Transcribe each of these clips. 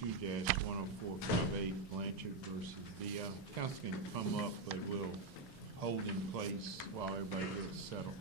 22-10458 Blanchard versus Via. Counsel can come up, but we'll hold in place while everybody gets settled.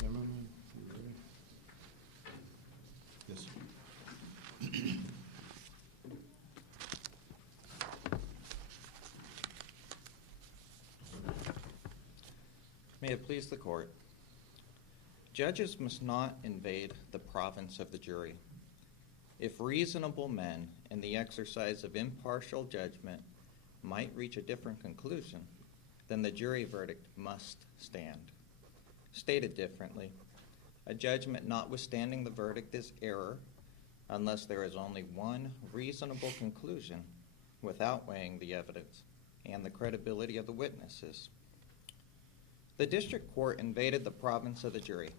Zimmerman, you ready? Yes, sir. May it please the court. Judges must not invade the province of the jury. If reasonable men in the exercise of impartial judgment might reach a different conclusion, then the jury verdict must stand. Stated differently, a judgment notwithstanding the verdict is error unless there is only one reasonable conclusion without weighing the evidence and the credibility of the witnesses. The district court invaded the province of the jury.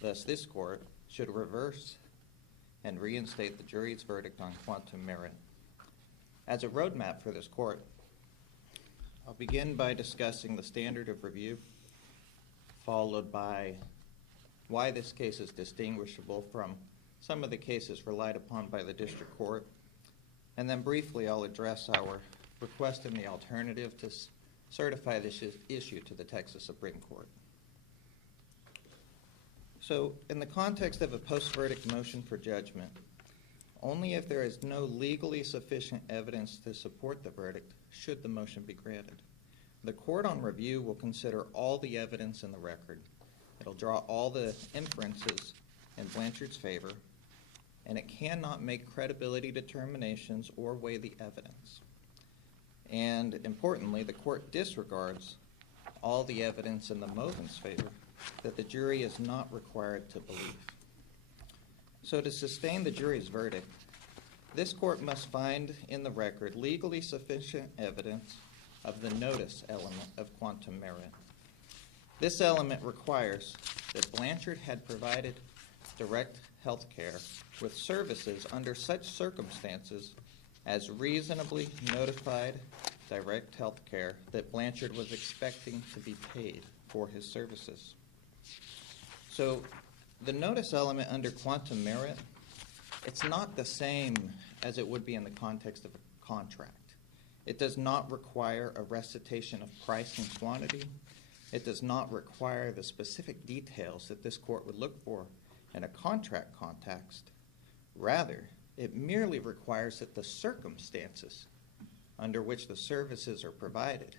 Thus, this court should reverse and reinstate the jury's verdict on quantum merit. As a roadmap for this court, I'll begin by discussing the standard of review, followed by why this case is distinguishable from some of the cases relied upon by the district court, and then briefly I'll address our request in the alternative to certify this issue to the Texas Supreme Court. So, in the context of a post-verdict motion for judgment, only if there is no legally sufficient evidence to support the verdict should the motion be granted. The court on review will consider all the evidence in the record. It'll draw all the inferences in Blanchard's favor, and it cannot make credibility determinations or weigh the evidence. And importantly, the court disregards all the evidence in the movant's favor that the jury is not required to believe. So to sustain the jury's verdict, this court must find in the record legally sufficient evidence of the notice element of quantum merit. This element requires that Blanchard had provided direct health care with services under such circumstances as reasonably notified direct health care that Blanchard was expecting to be paid for his services. So the notice element under quantum merit, it's not the same as it would be in the context of a contract. It does not require a recitation of price and quantity. It does not require the specific details that this court would look for in a contract context. Rather, it merely requires that the circumstances under which the services are provided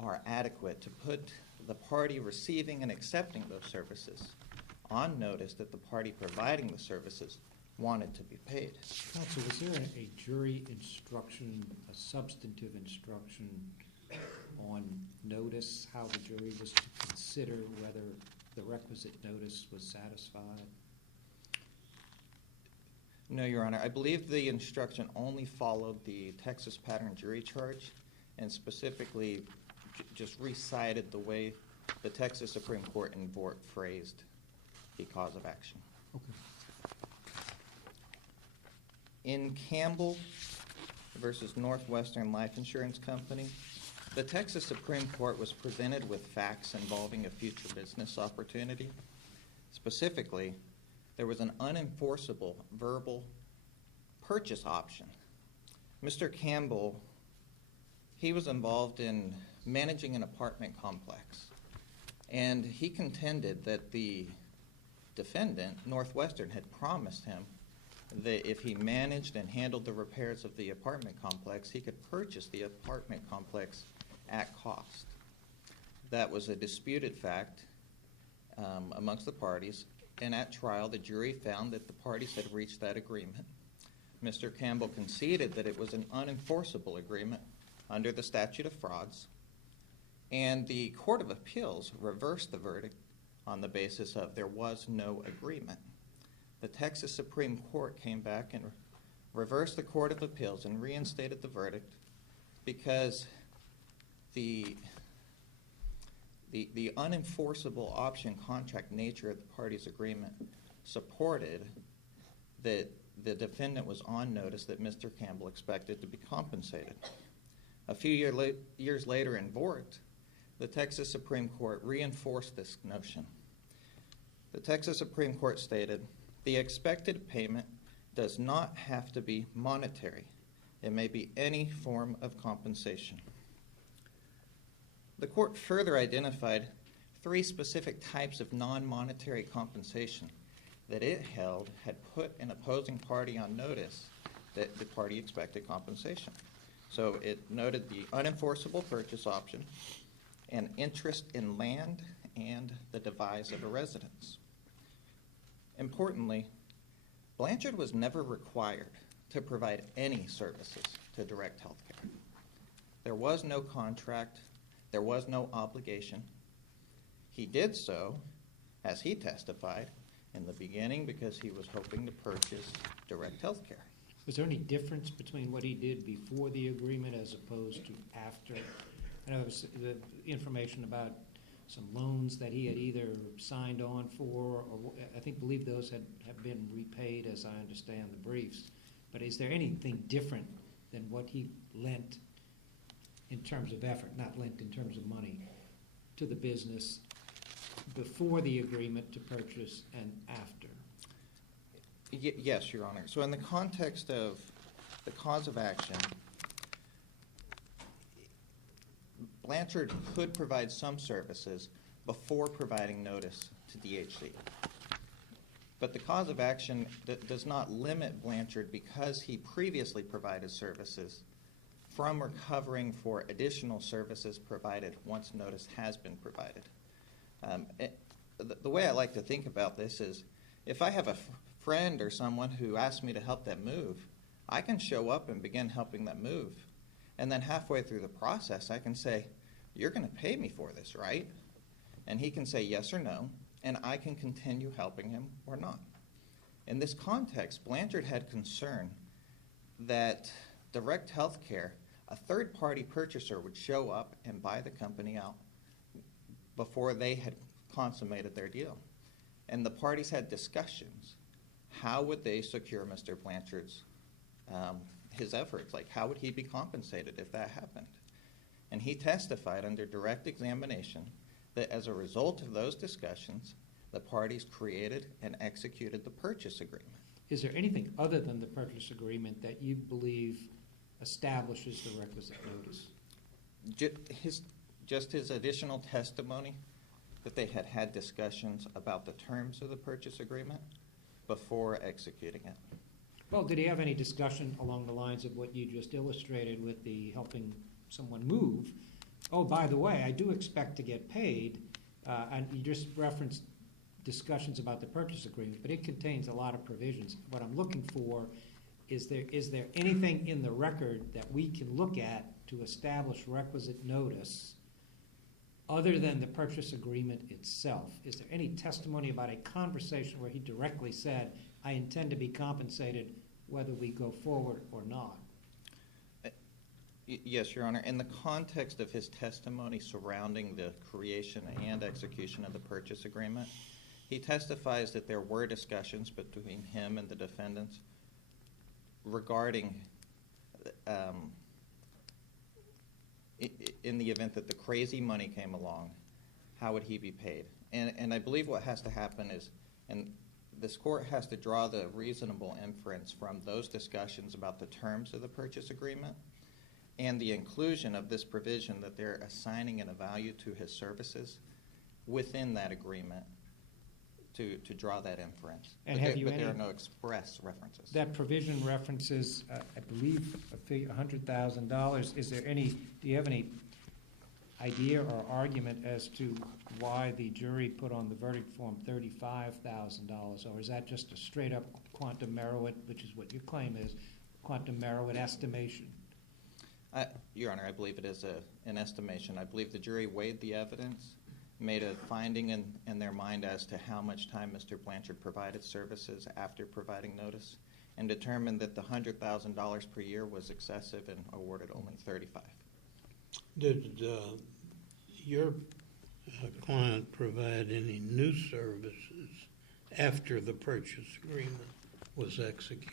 are adequate to put the party receiving and accepting those services on notice that the party providing the services wanted to be paid. Counsel, was there a jury instruction, a substantive instruction on notice, how the jury was to consider whether the requisite notice was satisfied? No, Your Honor. I believe the instruction only followed the Texas pattern jury charge and specifically just recited the way the Texas Supreme Court in Vort phrased the cause of action. Okay. In Campbell versus Northwestern Life Insurance Company, the Texas Supreme Court was presented with facts involving a future business opportunity. Specifically, there was an unenforceable verbal purchase option. Mr. Campbell, he was involved in managing an apartment complex, and he contended that the defendant, Northwestern, had promised him that if he managed and handled the repairs of the apartment complex, he could purchase the apartment complex at cost. That was a disputed fact, amongst the parties, and at trial the jury found that the parties had reached that agreement. Mr. Campbell conceded that it was an unenforceable agreement under the statute of frauds, and the Court of Appeals reversed the verdict on the basis of there was no agreement. The Texas Supreme Court came back and reversed the Court of Appeals and reinstated the verdict because the unenforceable option contract nature of the parties' agreement supported that the defendant was on notice that Mr. Campbell expected to be compensated. A few years later in Vort, the Texas Supreme Court reinforced this notion. The Texas Supreme Court stated, "The expected payment does not have to be monetary. It may be any form of compensation." The court further identified 3 specific types of non-monetary compensation that it held had put an opposing party on notice that the party expected compensation. So it noted the unenforceable purchase option, an interest in land, and the devise of a residence. Importantly, Blanchard was never required to provide any services to Direct Healthcare. There was no contract. There was no obligation. He did so, as he testified, in the beginning because he was hoping to purchase Direct Healthcare. Was there any difference between what he did before the agreement as opposed to after? I know there was the information about some loans that he had either signed on for, or I believe those have been repaid, as I understand the briefs. But is there anything different than what he lent in terms of effort, not lent in terms of money, to the business before the agreement to purchase and after? Yes, Your Honor. So in the context of the cause of action, Blanchard could provide some services before providing notice to DHC. But the cause of action does not limit Blanchard because he previously provided services from recovering for additional services provided once notice has been provided. The way I like to think about this is if I have a friend or someone who asks me to help them move, I can show up and begin helping them move. And then halfway through the process, I can say, "You're going to pay me for this, right?" And he can say yes or no, and I can continue helping him or not. In this context, Blanchard had concern that Direct Healthcare, a third-party purchaser, would show up and buy the company out before they had consummated their deal. And the parties had discussions. How would they secure Mr. Blanchard's his efforts? Like, how would he be compensated if that happened? And he testified under direct examination that as a result of those discussions, the parties created and executed the purchase agreement. Is there anything other than the purchase agreement that you believe establishes the requisite notice? Just his additional testimony that they had had discussions about the terms of the purchase agreement before executing it. Well, did he have any discussion along the lines of what you just illustrated with the helping someone move? Oh, by the way, I do expect to get paid, and you just referenced discussions about the purchase agreement, but it contains a lot of provisions. What I'm looking for is there anything in the record that we can look at to establish requisite notice other than the purchase agreement itself? Is there any testimony about a conversation where he directly said, "I intend to be compensated whether we go forward or not"? Yes, Your Honor. In the context of his testimony surrounding the creation and execution of the purchase agreement, he testifies that there were discussions between him and the defendants regarding in the event that the crazy money came along, how would he be paid? And I believe what has to happen is, and this court has to draw the reasonable inference from those discussions about the terms of the purchase agreement and the inclusion of this provision that they're assigning a value to his services within that agreement to draw that inference. And But there are no express references. That provision references, I believe, $100,000. Is there any? Do you have any idea or argument as to why the jury put on the verdict form $35,000, or is that just a straight-up quantum merit, which is what your claim is, quantum merit estimation? Your Honor, I believe it is an estimation. I believe the jury weighed the evidence, made a finding in their mind as to how much time Mr. Blanchard provided services after providing notice, and determined that the $100,000 per year was excessive and awarded only $35,000. Did your client provide any new services after the purchase agreement was executed?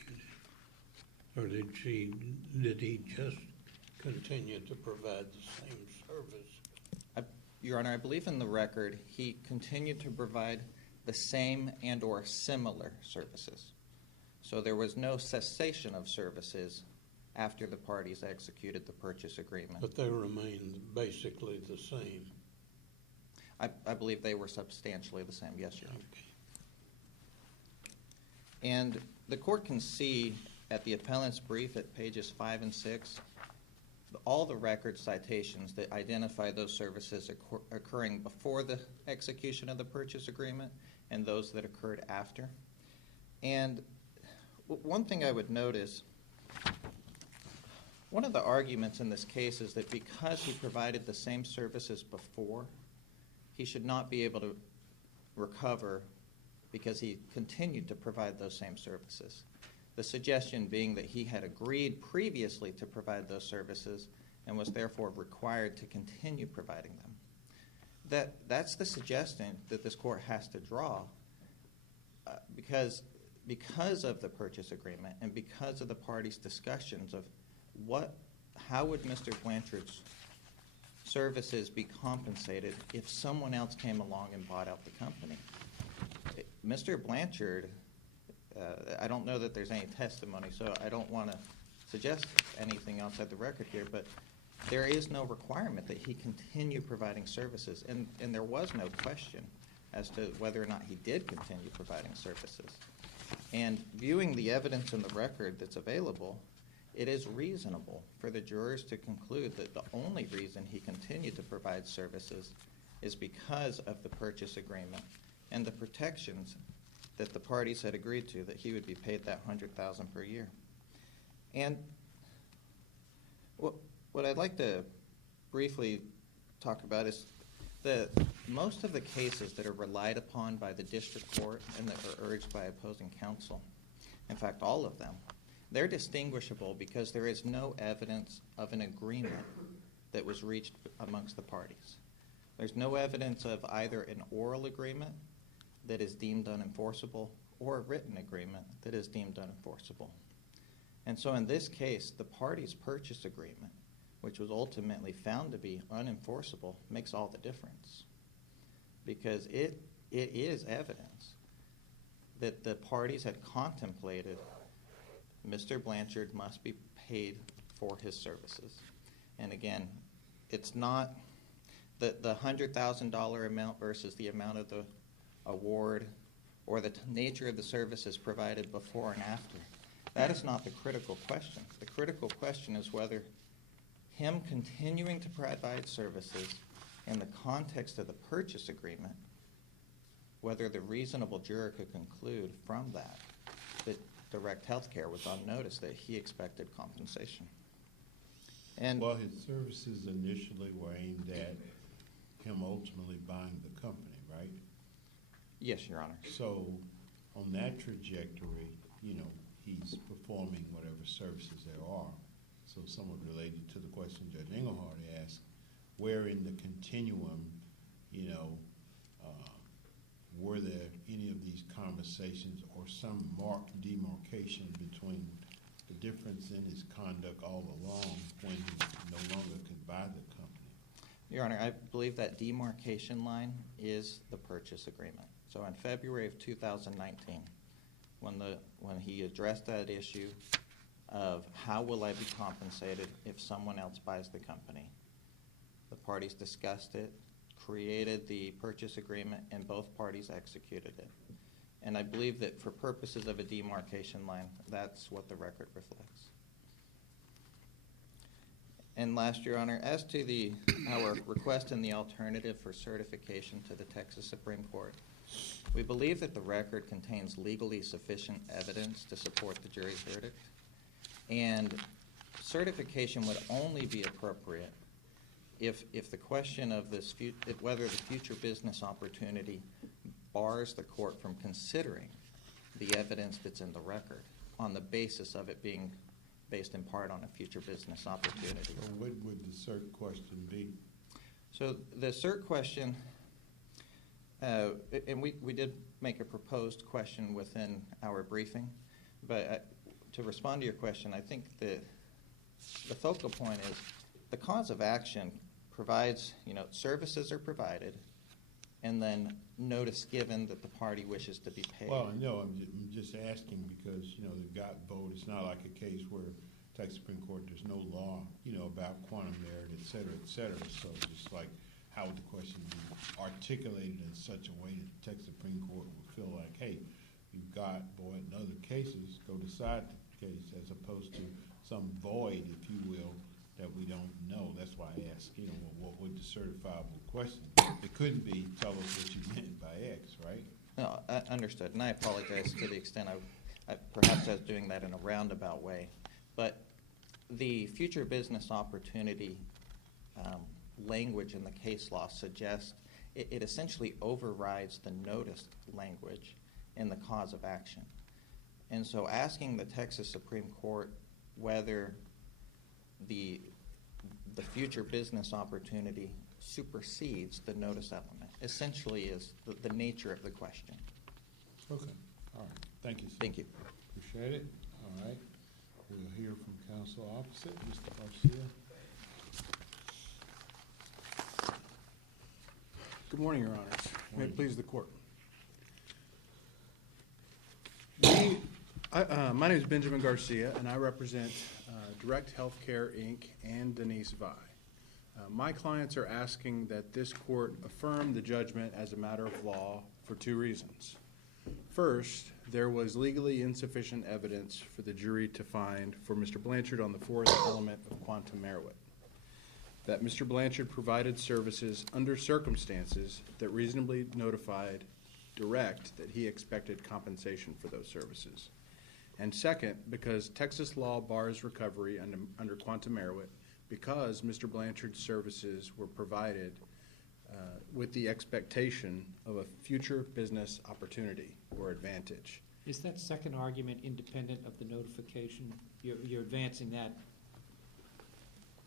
Or did he just continue to provide the same service? Your Honor, I believe in the record he continued to provide the same and or similar services. So there was no cessation of services after the parties executed the purchase agreement. But they remained basically the same. I believe they were substantially the same, yes, Your Honor. Okay. And the court can see at the appellant's brief at pages 5 and 6 all the record citations that identify those services occurring before the execution of the purchase agreement and those that occurred after. And one thing I would note is one of the arguments in this case is that because he provided the same services before, he should not be able to recover because he continued to provide those same services. The suggestion being that he had agreed previously to provide those services and was therefore required to continue providing them. That's the suggestion that this court has to draw because of the purchase agreement and because of the parties' discussions of how would Mr. Blanchard's services be compensated if someone else came along and bought out the company. Mr. Blanchard, I don't know that there's any testimony, so I don't want to suggest anything outside the record here, but there is no requirement that he continue providing services, and there was no question as to whether or not he did continue providing services. And viewing the evidence in the record that's available, it is reasonable for the jurors to conclude that the only reason he continued to provide services is because of the purchase agreement and the protections that the parties had agreed to, that he would be paid that $100,000 per year. And what I'd like to briefly talk about is most of the cases that are relied upon by the district court and that are urged by opposing counsel, in fact all of them, they're distinguishable because there is no evidence of an agreement that was reached amongst the parties. There's no evidence of either an oral agreement that is deemed unenforceable or a written agreement that is deemed unenforceable. And so in this case, the parties' purchase agreement, which was ultimately found to be unenforceable, makes all the difference because it is evidence that the parties had contemplated Mr. Blanchard must be paid for his services. And again, it's not the $100,000 amount versus the amount of the award or the nature of the services provided before and after. That is not the critical question. The critical question is whether him continuing to provide services in the context of the purchase agreement, whether the reasonable juror could conclude from that Direct Healthcare was on notice that he expected compensation. And well, his services initially were aimed at him ultimately buying the company, right? yes, Your Honor. So on that trajectory, he's performing whatever services there are. So somewhat related to the question Judge Engelhardt asked, where in the continuum, were there any of these conversations or some marked demarcation between the difference in his conduct all along when he no longer could buy the company? Your Honor, I believe that demarcation line is the purchase agreement. So in February of 2019, when he addressed that issue of how will I be compensated if someone else buys the company, the parties discussed it, created the purchase agreement, and both parties executed it. And I believe that for purposes of a demarcation line, that's what the record reflects. And last, Your Honor, as to our request in the alternative for certification to the Texas Supreme Court, we believe that the record contains legally sufficient evidence to support the jury's verdict, and certification would only be appropriate if the question of whether the future business opportunity bars the court from considering the evidence that's in the record on the basis of it being based in part on a future business opportunity. Well, what would the cert question be? So the cert question, and we did make a proposed question within our briefing, but to respond to your question, I think the focal point is the cause of action provides, services are provided, and then notice given that the party wishes to be paid. Well, no, I'm just asking because, the got vote, it's not like a case where Texas Supreme Court, there's no law, about quantum merit, et cetera, et cetera. So just like how would the question be articulated in such a way that the Texas Supreme Court would feel like, hey, you've got, boy, in other cases, go decide the case as opposed to some void, if you will, that we don't know. That's why I asked, what would the certifiable question be? It couldn't be, tell us what you meant by X, right? No, I understood, and I apologize to the extent perhaps I was doing that in a roundabout way. But the future business opportunity language in the case law suggests it essentially overrides the notice language in the cause of action. And so asking the Texas Supreme Court whether the future business opportunity supersedes the notice element essentially is the nature of the question. Okay. All right. Thank you, sir. Thank you. Appreciate it. All right. We'll hear from counsel opposite, Mr. Garcia. Good morning, Your Honors. May it please the Court. My name is Benjamin Garcia, and I represent Direct Healthcare, Inc. and Denise Vi. My clients are asking that this Court affirm the judgment as a matter of law for two reasons. First, there was legally insufficient evidence for the jury to find for Mr. Blanchard on the fourth element of quantum merit, that Mr. Blanchard provided services under circumstances that reasonably notified Direct that he expected compensation for those services. And second, because Texas law bars recovery under quantum merit because Mr. Blanchard's services were provided with the expectation of a future business opportunity or advantage. Is that second argument independent of the notification? You're advancing that?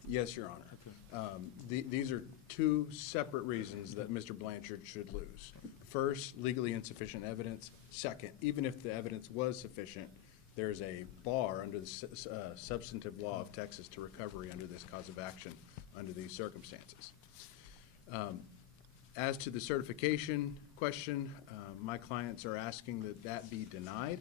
Yes, Your Honor. Okay. These are two separate reasons that Mr. Blanchard should lose. First, legally insufficient evidence. Second, even if the evidence was sufficient, there's a bar under the substantive law of Texas to recovery under this cause of action under these circumstances. As to the certification question, my clients are asking that that be denied.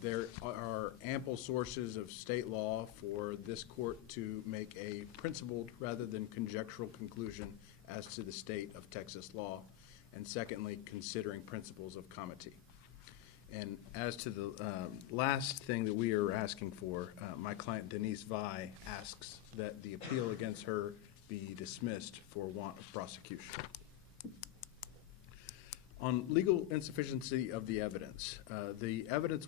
There are ample sources of state law for this court to make a principled rather than conjectural conclusion as to the state of Texas law, and secondly, considering principles of comity. And as to the last thing that we are asking for, my client Denise Vi asks that the appeal against her be dismissed for want of prosecution. On legal insufficiency of the evidence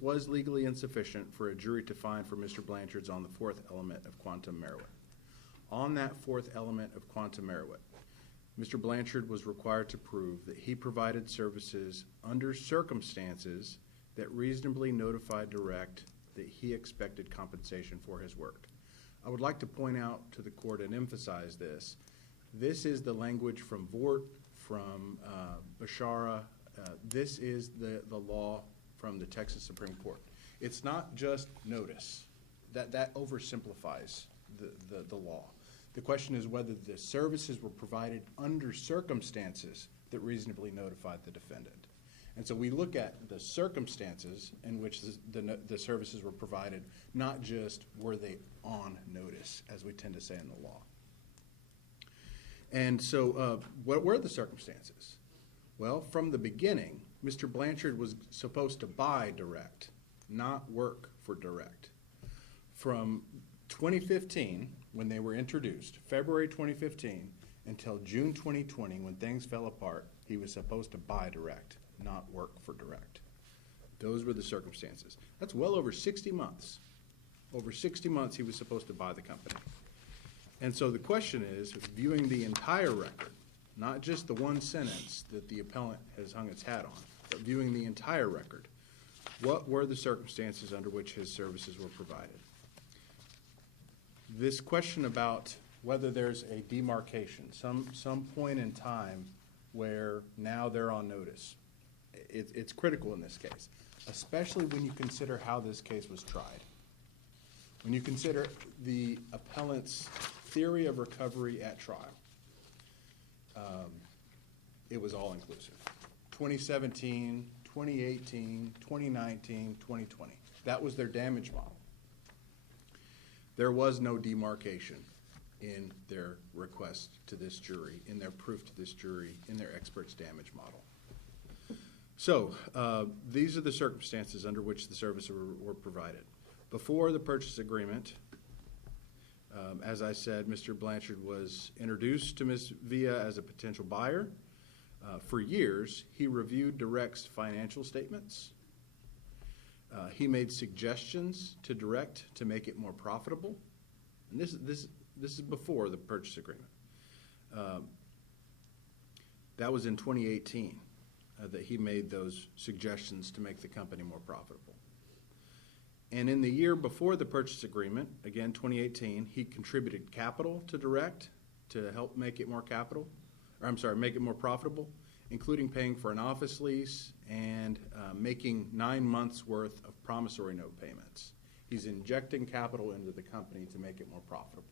was legally insufficient for a jury to find for Mr. Blanchard's on the fourth element of quantum merit. On that fourth element of quantum merit, Mr. Blanchard was required to prove that he provided services under circumstances that reasonably notified Direct that he expected compensation for his work. I would like to point out to the court and emphasize this. This is the language from Vort, from Bashara. This is the law from the Texas Supreme Court. It's not just notice. That oversimplifies the law. The question is whether the services were provided under circumstances that reasonably notified the defendant. And so we look at the circumstances in which the services were provided, not just were they on notice, as we tend to say in the law. And so what were the circumstances? Well, from the beginning, Mr. Blanchard was supposed to buy Direct, not work for Direct. From 2015 when they were introduced, February 2015 until June 2020, when things fell apart, he was supposed to buy direct, not work for direct. Those were the circumstances. That's well over 60 months. Over 60 months he was supposed to buy the company. And so the question is, viewing the entire record, not just the one sentence that the appellant has hung its hat on, but viewing the entire record, what were the circumstances under which his services were provided? This question about whether there's a demarcation, some point in time where now they're on notice, it's critical in this case, especially when you consider how this case was tried. When you consider the appellant's theory of recovery at trial, it was all inclusive. 2017, 2018, 2019, 2020. That was their damage model. There was no demarcation in their request to this jury, in their proof to this jury, in their expert's damage model. So these are the circumstances under which the services were provided. Before the purchase agreement, as I said, Mr. Blanchard was introduced to Ms. Villa as a potential buyer. For years, he reviewed Direct's financial statements. He made suggestions to Direct to make it more profitable. And this is before the purchase agreement. That was in 2018 that he made those suggestions to make the company more profitable. And in the year before the purchase agreement, again 2018, he contributed capital to Direct to help make it more make it more profitable, including paying for an office lease and making 9 months worth of promissory note payments. He's injecting capital into the company to make it more profitable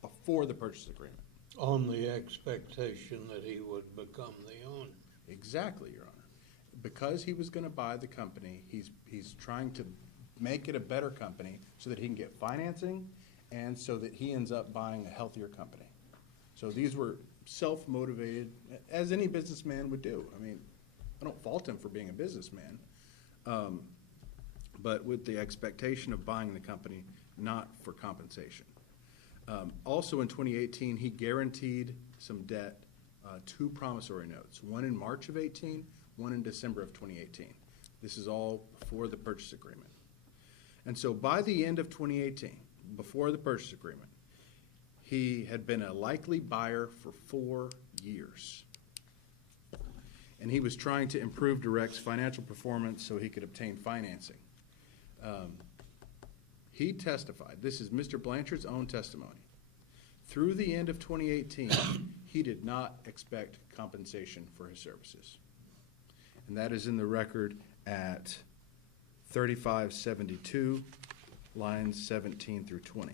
before the purchase agreement. On the expectation that he would become the owner. Exactly, Your Honor. Because he was going to buy the company, he's trying to make it a better company so that he can get financing and so that he ends up buying a healthier company. So these were self-motivated, as any businessman would do. I mean, I don't fault him for being a businessman, but with the expectation of buying the company, not for compensation. Also in 2018, he guaranteed some debt, 2 promissory notes, one in March of 18, one in December of 2018. This is all before the purchase agreement. And so by the end of 2018, before the purchase agreement, he had been a likely buyer for 4 years. And he was trying to improve Direct's financial performance so he could obtain financing. He testified, this is Mr. Blanchard's own testimony. Through the end of 2018, he did not expect compensation for his services. And that is in the record at 3572, lines 17 through 20.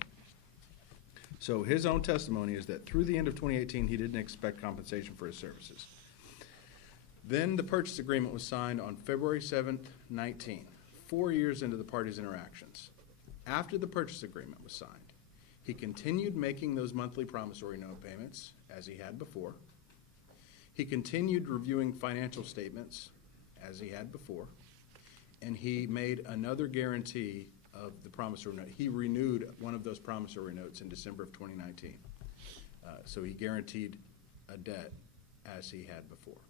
So his own testimony is that through the end of 2018, he didn't expect compensation for his services. Then the purchase agreement was signed on February 7th, 19, 4 years into the parties' interactions. After the purchase agreement was signed, he continued making those monthly promissory note payments as he had before. He continued reviewing financial statements as he had before. And he made another guarantee of the promissory note. He renewed one of those promissory notes in December of 2019. So he guaranteed a debt as he had before.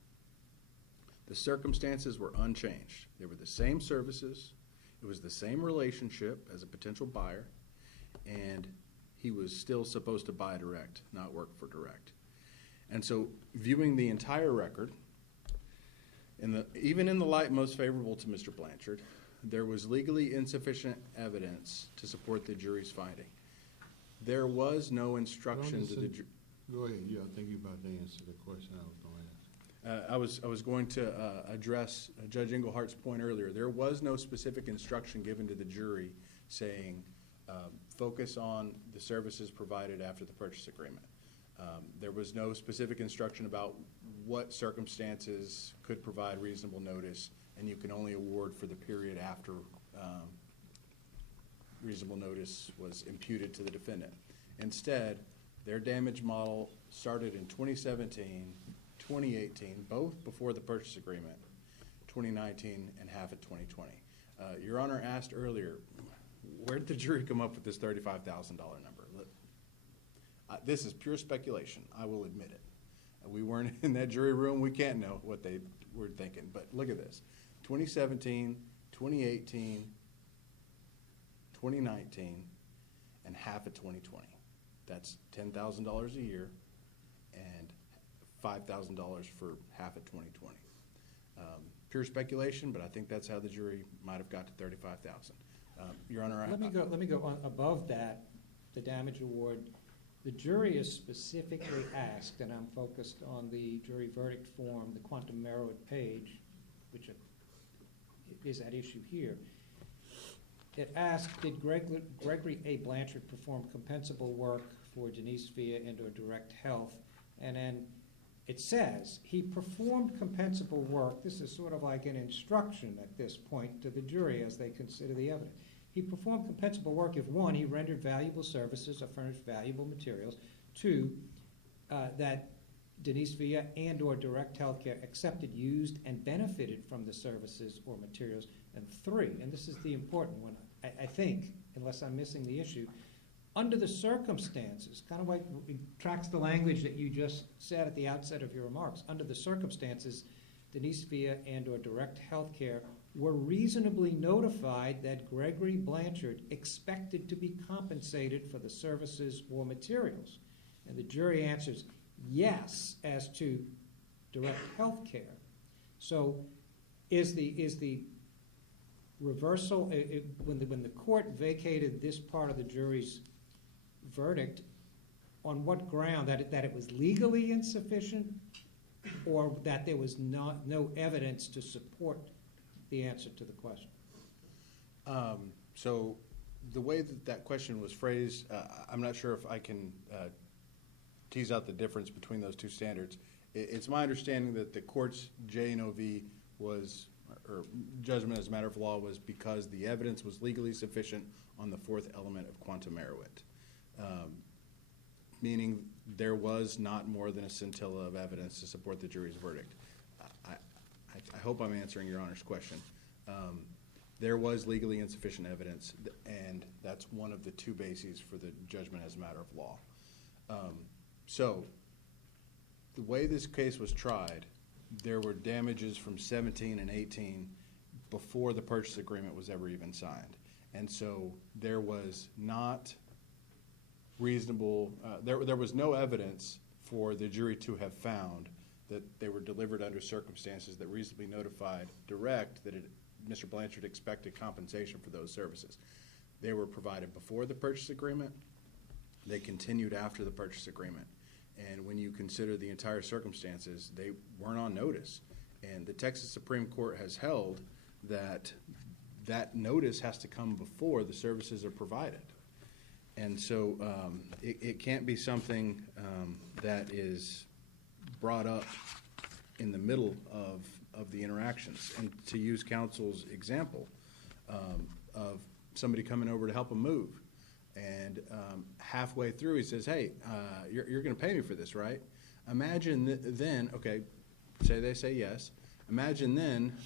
The circumstances were unchanged. They were the same services. It was the same relationship as a potential buyer. And he was still supposed to buy Direct, not work for Direct. And so viewing the entire record, even in the light most favorable to Mr. Blanchard, there was legally insufficient evidence to support the jury's finding. There was no instruction to the jury. Go ahead. Yeah, I think you're about to answer the question I was going to ask. I was going to address Judge Engelhardt's point earlier. There was no specific instruction given to the jury saying focus on the services provided after the purchase agreement. There was no specific instruction about what circumstances could provide reasonable notice, and you can only award for the period after reasonable notice was imputed to the defendant. Instead, their damage model started in 2017, 2018, both before the purchase agreement, 2019, and half of 2020. Your Honor asked earlier, where did the jury come up with this $35,000 number? This is pure speculation. I will admit it. We weren't in that jury room. We can't know what they were thinking. But look at this. 2017, 2018, 2019, and half of 2020. That's $10,000 a year and $5,000 for half of 2020. Pure speculation, but I think that's how the jury might have got to $35,000. Your Honor, Let me go on above that, the damage award. The jury is specifically asked, and I'm focused on the jury verdict form, the quantum merit page, which is at issue here. It asked, did Gregory A. Blanchard perform compensable work for Denise Villa and/or Direct Health? And then it says, he performed compensable work. This is sort of like an instruction at this point to the jury as they consider the evidence. He performed compensable work if, one, he rendered valuable services or furnished valuable materials, two, that Denise Villa and/or Direct Healthcare accepted, used, and benefited from the services or materials, and three, and this is the important one, I think, unless I'm missing the issue, under the circumstances, kind of like it tracks the language that you just said at the outset of your remarks, under the circumstances, Denise Villa and/or Direct Healthcare were reasonably notified that Gregory Blanchard expected to be compensated for the services or materials. And the jury answers yes as to Direct Healthcare. So is the reversal, when the court vacated this part of the jury's verdict, on what ground? That it was legally insufficient, or that there was no evidence to support the answer to the question? So the way that question was phrased, I'm not sure if I can tease out the difference between those two standards. It's my understanding that the court's J&OV was, or judgment as a matter of law, was because the evidence was legally sufficient on the fourth element of quantum merit, meaning there was not more than a scintilla of evidence to support the jury's verdict. I hope I'm answering Your Honor's question. There was legally insufficient evidence, and that's one of the two bases for the judgment as a matter of law. So the way this case was tried, there were damages from 17 and 18 before the purchase agreement was ever even signed. And so there was not reasonable, there was no evidence for the jury to have found that they were delivered under circumstances that reasonably notified Direct that Mr. Blanchard expected compensation for those services. They were provided before the purchase agreement. They continued after the purchase agreement. And when you consider the entire circumstances, they weren't on notice. And the Texas Supreme Court has held that that notice has to come before the services are provided. And so it can't be something that is brought up in the middle of the interactions. And to use counsel's example of somebody coming over to help him move, and halfway through he says, hey, you're going to pay me for this, right? Imagine then, okay, say they say yes. Imagine then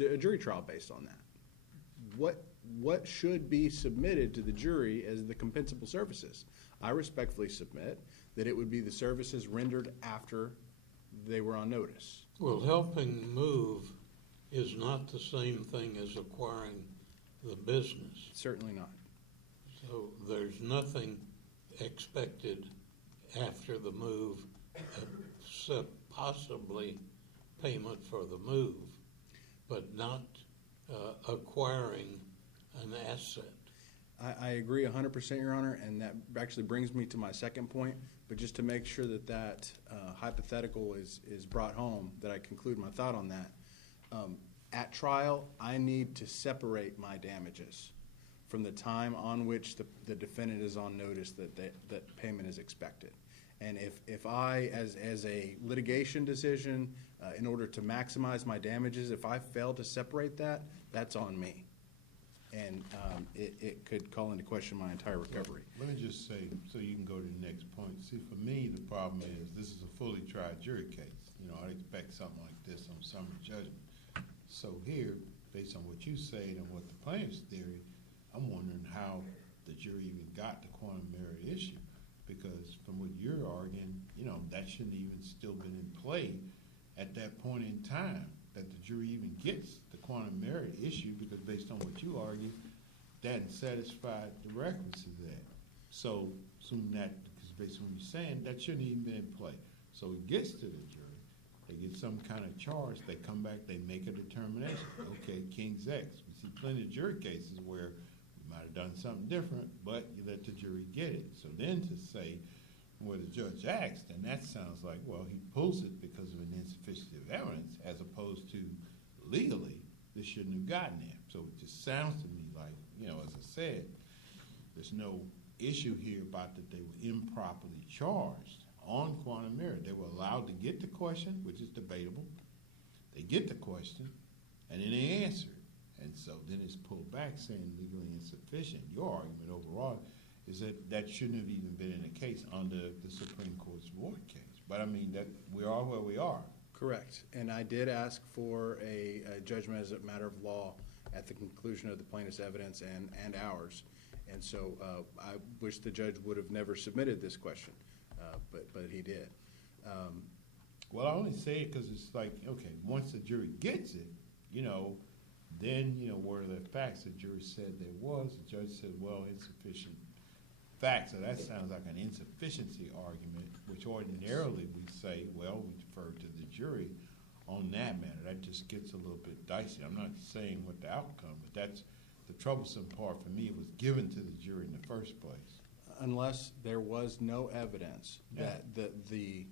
a jury trial based on that. What should be submitted to the jury as the compensable services? I respectfully submit that it would be the services rendered after they were on notice. Well, helping move is not the same thing as acquiring the business. Certainly not. So there's nothing expected after the move except possibly payment for the move, but not acquiring an asset. I agree 100%, Your Honor, and that actually brings me to my second point. But just to make sure that hypothetical is brought home, that I conclude my thought on that, at trial, I need to separate my damages from the time on which the defendant is on notice that payment is expected. And if I, as a litigation decision, in order to maximize my damages, if I fail to separate that, that's on me. And it could call into question my entire recovery. Let me just say, so you can go to the next point. See, for me, the problem is this is a fully tried jury case. You know, I'd expect something like this on summary judgment. So here, based on what you say and what the plaintiff's theory, I'm wondering how the jury even got the quantum merit issue. because from what you're arguing, that shouldn't even still been in play at that point in time, that the jury even gets the quantum merit issue, because based on what you argue, that satisfied the requisites of that. So, assume that, because based on what you're saying, that shouldn't even been in play. So it gets to the jury. They get some kind of charge. They come back. They make a determination. Okay, King's X. We see plenty of jury cases where you might have done something different, but you let the jury get it. So then to say, well, the judge asked, and that sounds like, well, he pulls it because of an insufficiency of evidence, as opposed to legally, this shouldn't have gotten there. So it just sounds to me like, as I said, there's no issue here about that they were improperly charged on quantum merit. They were allowed to get the question, which is debatable. They get the question, and then they answer it. And so then it's pulled back saying legally insufficient. Your argument overall is that shouldn't have even been in the case under the Supreme Court's Ward case. But I mean, that we are where we are. Correct. And I did ask for a judgment as a matter of law at the conclusion of the plaintiff's evidence and ours. And so I wish the judge would have never submitted this question, but he did. Well, I only say it because it's like, okay, once the jury gets it, then, what are the facts? The jury said there was. The judge said, well, insufficient facts. So that sounds like an insufficiency argument, which ordinarily we say, well, we defer to the jury on that matter. That just gets a little bit dicey. I'm not saying what the outcome, but that's the troublesome part for me. It was given to the jury in the first place. Unless there was no evidence that the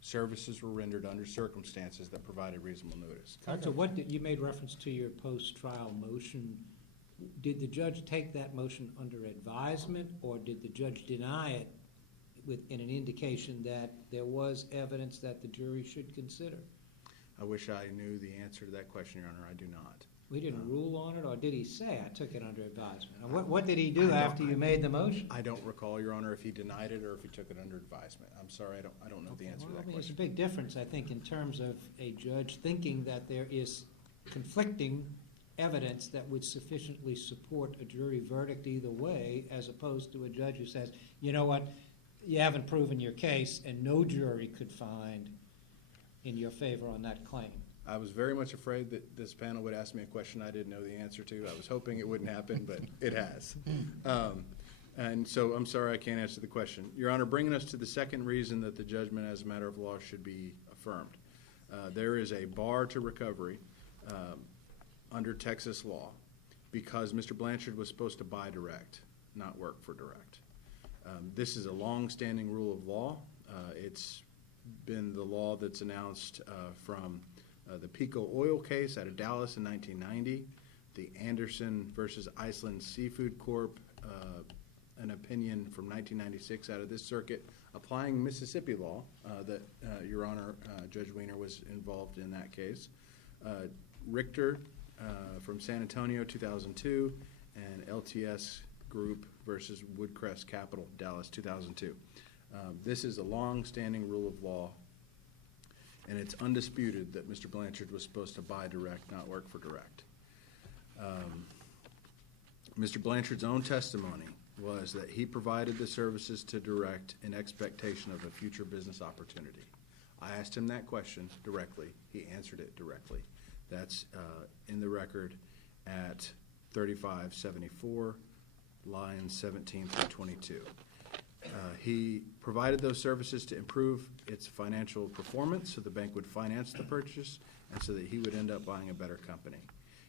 services were rendered under circumstances that provided reasonable notice. Counsel, you made reference to your post-trial motion. Did the judge take that motion under advisement, or did the judge deny it in an indication that there was evidence that the jury should consider? I wish I knew the answer to that question, Your Honor. I do not. We didn't rule on it, or did he say, I took it under advisement? What did he do after you made the motion? I don't recall, Your Honor, if he denied it or if he took it under advisement. I'm sorry, I don't know the answer to that There's a question. big difference, I think, in terms of a judge thinking that there is conflicting evidence that would sufficiently support a jury verdict either way, as opposed to a judge who says, you know what, you haven't proven your case, and no jury could find in your favor on that claim. I was very much afraid that this panel would ask me a question I didn't know the answer to. I was hoping it wouldn't happen, but it has. And so I'm sorry I can't answer the question. Your Honor, bringing us to the second reason that the judgment as a matter of law should be affirmed. There is a bar to recovery under Texas law because Mr. Blanchard was supposed to buy direct, not work for direct. This is a long-standing rule of law. It's been the law that's announced from the Pico Oil case out of Dallas in 1990, the Anderson versus Iceland Seafood Corp, an opinion from 1996 out of this circuit, applying Mississippi law that, Your Honor, Judge Wiener was involved in that case. Richter from San Antonio, 2002, and LTS Group versus Woodcrest Capital, Dallas, 2002. This is a long-standing rule of law, and it's undisputed that Mr. Blanchard was supposed to buy direct, not work for direct. Mr. Blanchard's own testimony was that he provided the services to direct in expectation of a future business opportunity. I asked him that question directly. He answered it directly. That's in the record at 3574, lines 17 through 22. He provided those services to improve its financial performance so the bank would finance the purchase and so that he would end up buying a better company.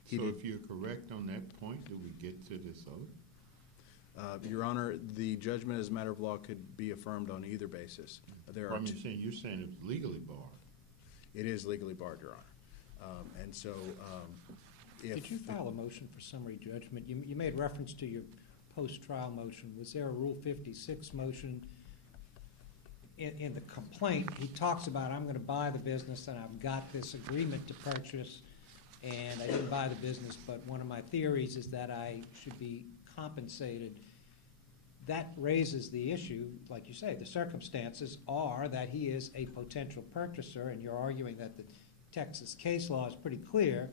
So if you're correct on that point, do we get to this other? Your Honor, the judgment as a matter of law could be affirmed on either basis. You're saying it's legally barred. It is legally barred, Your Honor. And so Did you file a motion for summary judgment? You made reference to your post-trial motion. Was there a Rule 56 motion? In the complaint, he talks about, I'm going to buy the business and I've got this agreement to purchase and I didn't buy the business, but one of my theories is that I should be compensated. That raises the issue, like you say, the circumstances are that he is a potential purchaser, and you're arguing that the Texas case law is pretty clear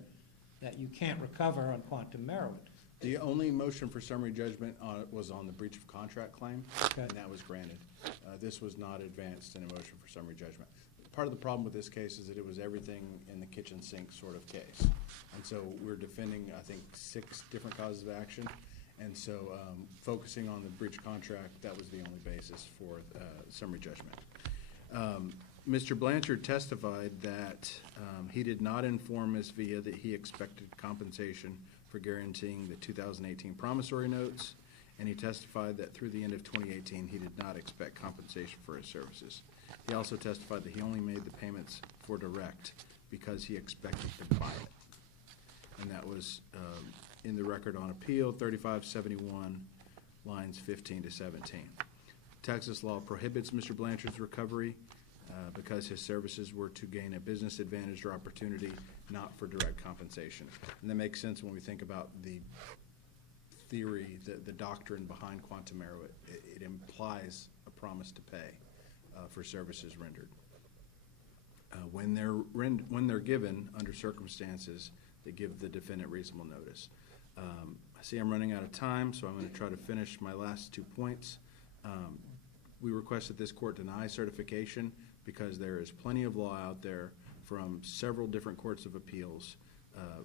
that you can't recover on quantum merit. The only motion for summary judgment was on the breach of contract claim, Okay. and that was granted. This was not advanced in a motion for summary judgment. Part of the problem with this case is that it was everything in the kitchen sink sort of case. And so we're defending, I think, 6 different causes of action. And so focusing on the breach of contract, that was the only basis for summary judgment. Mr. Blanchard testified that he did not inform Ms. Villa that he expected compensation for guaranteeing the 2018 promissory notes, and he testified that through the end of 2018, he did not expect compensation for his services. He also testified that he only made the payments for direct because he expected to buy it. And that was in the record on appeal, 3571, lines 15 to 17. Texas law prohibits Mr. Blanchard's recovery because his services were to gain a business advantage or opportunity, not for direct compensation. And that makes sense when we think about the theory, the doctrine behind quantum error. It implies a promise to pay for services rendered. When they're given under circumstances that give the defendant reasonable notice. I see I'm running out of time, so I'm going to try to finish my last 2 points. We request that this court deny certification because there is plenty of law out there from several different courts of appeals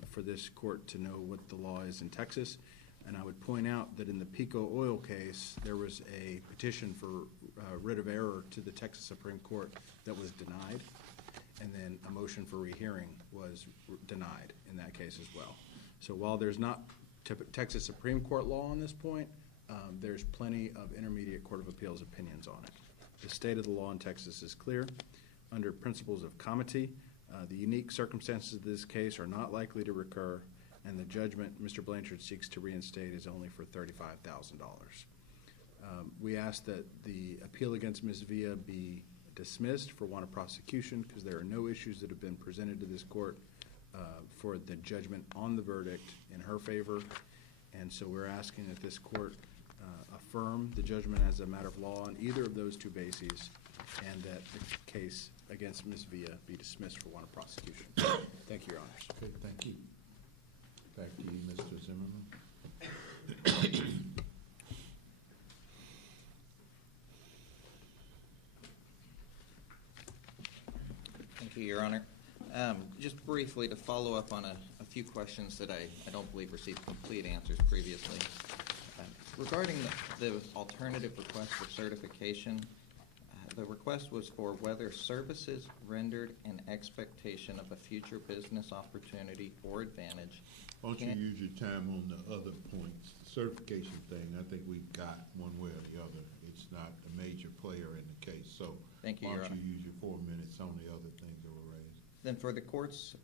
for this court to know what the law is in Texas. And I would point out that in the Pico Oil case, there was a petition for writ of error to the Texas Supreme Court that was denied, and then a motion for rehearing was denied in that case as well. So while there's not Texas Supreme Court law on this point, there's plenty of intermediate court of appeals opinions on it. The state of the law in Texas is clear. Under principles of comity, the unique circumstances of this case are not likely to recur, and the judgment Mr. Blanchard seeks to reinstate is only for $35,000. We ask that the appeal against Ms. Villa be dismissed for want of prosecution because there are no issues that have been presented to this court for the judgment on the verdict in her favor. And so we're asking that this court affirm the judgment as a matter of law on either of those 2 bases, and that the case against Ms. Villa be dismissed for want of prosecution. Thank you, Your Honors. Okay, thank you. Back to you, Mr. Zimmerman. Thank you, Your Honor. Just briefly to follow up on a few questions that I don't believe received complete answers previously. Regarding the alternative request for certification, the request was for whether services rendered in expectation of a future business opportunity or advantage. Why don't you use your time on the other points? The certification thing, I think we've got one way or the other. It's not a major player in the case. So Thank you, why Your don't Honor. you use your 4 minutes on the other things that were raised? Then for the court's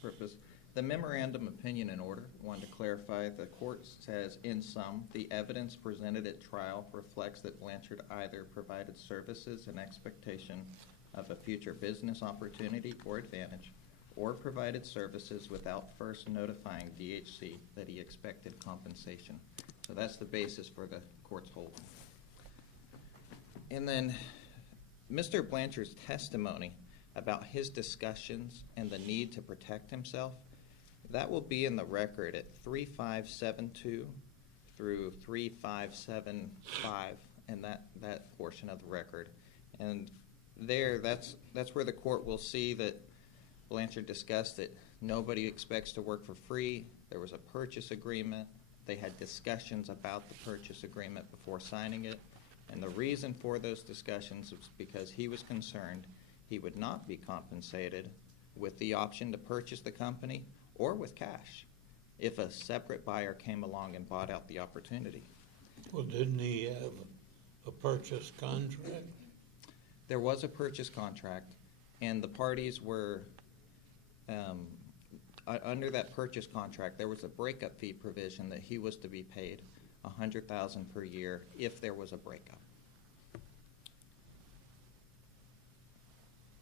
purpose, the memorandum opinion in order, wanted to clarify, the court says, in sum, the evidence presented at trial reflects that Blanchard either provided services in expectation of a future business opportunity or advantage, or provided services without first notifying DHC that he expected compensation. So that's the basis for the court's holding. And then Mr. Blanchard's testimony about his discussions and the need to protect himself, that will be in the record at 3572 through 3575, and that portion of the record. And there, that's where the court will see that Blanchard discussed that nobody expects to work for free. There was a purchase agreement. They had discussions about the purchase agreement before signing it. And the reason for those discussions was because he was concerned he would not be compensated with the option to purchase the company or with cash if a separate buyer came along and bought out the opportunity. Well, didn't he have a purchase contract? There was a purchase contract, and the parties were, under that purchase contract, there was a breakup fee provision that he was to be paid $100,000 per year if there was a breakup.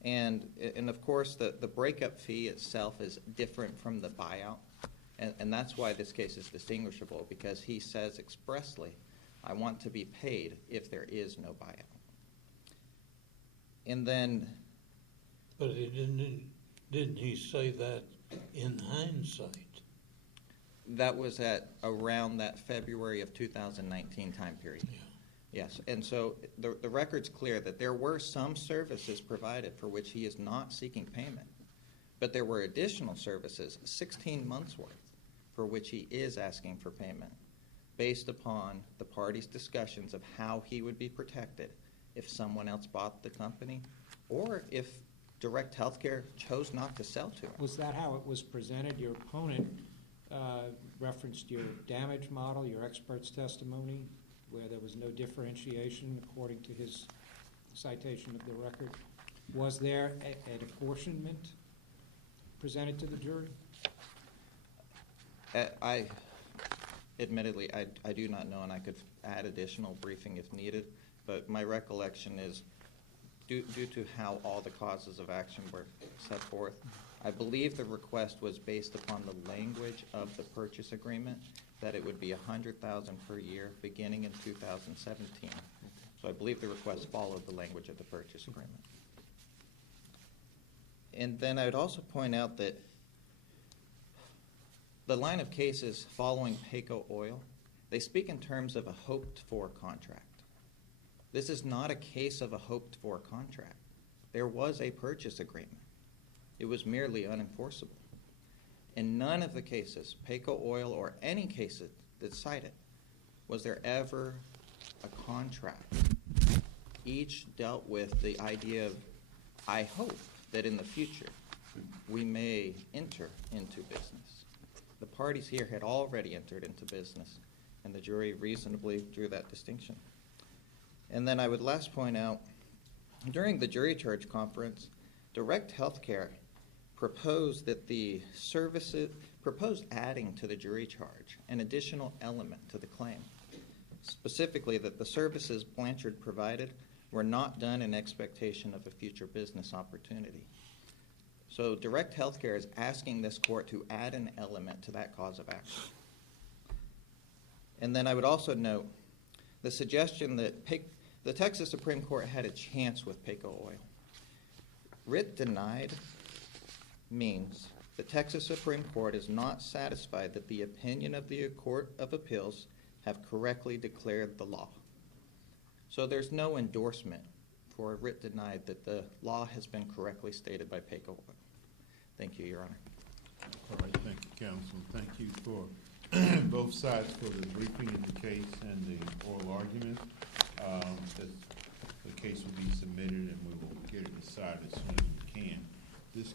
And of course, the breakup fee itself is different from the buyout, and that's why this case is distinguishable, because he says expressly, I want to be paid if there is no buyout. And then... But didn't he say that in hindsight? That was at around that February of 2019 time period. Yeah. Yes, and so the record's clear that there were some services provided for which he is not seeking payment, but there were additional services, 16 months worth, for which he is asking for payment, based upon the parties' discussions of how he would be protected if someone else bought the company, or if Direct Healthcare chose not to sell to him. Was that how it was presented? Your opponent referenced your damage model, your expert's testimony, where there was no differentiation according to his citation of the record. Was there an apportionment presented to the jury? Admittedly, I do not know, and I could add additional briefing if needed, but my recollection is due to how all the causes of action were set forth, I believe the request was based upon the language of the purchase agreement, that it would be $100,000 per year beginning in 2017. So I believe the request followed the language of the purchase agreement. And then I would also point out that the line of cases following Payco Oil, they speak in terms of a hoped-for contract. This is not a case of a hoped-for contract. There was a purchase agreement. It was merely unenforceable. In none of the cases, Payco Oil or any cases that cited, was there ever a contract. Each dealt with the idea of, I hope that in the future we may enter into business. The parties here had already entered into business, and the jury reasonably drew that distinction. And then I would last point out, during the jury charge conference, Direct Healthcare proposed that the services, proposed adding to the jury charge an additional element to the claim. Specifically, that the services Blanchard provided were not done in expectation of a future business opportunity. So Direct Healthcare is asking this court to add an element to that cause of action. And then I would also note the suggestion that the Texas Supreme Court had a chance with Payco Oil. Writ denied means the Texas Supreme Court is not satisfied that the opinion of the Court of Appeals have correctly declared the law. So there's no endorsement for a writ denied that the law has been correctly stated by Payco Oil. Thank you, Your Honor. All right, thank you, counsel. Thank you for both sides for the briefing in the case and the oral argument. The case will be submitted and we will get it decided as soon as we can. This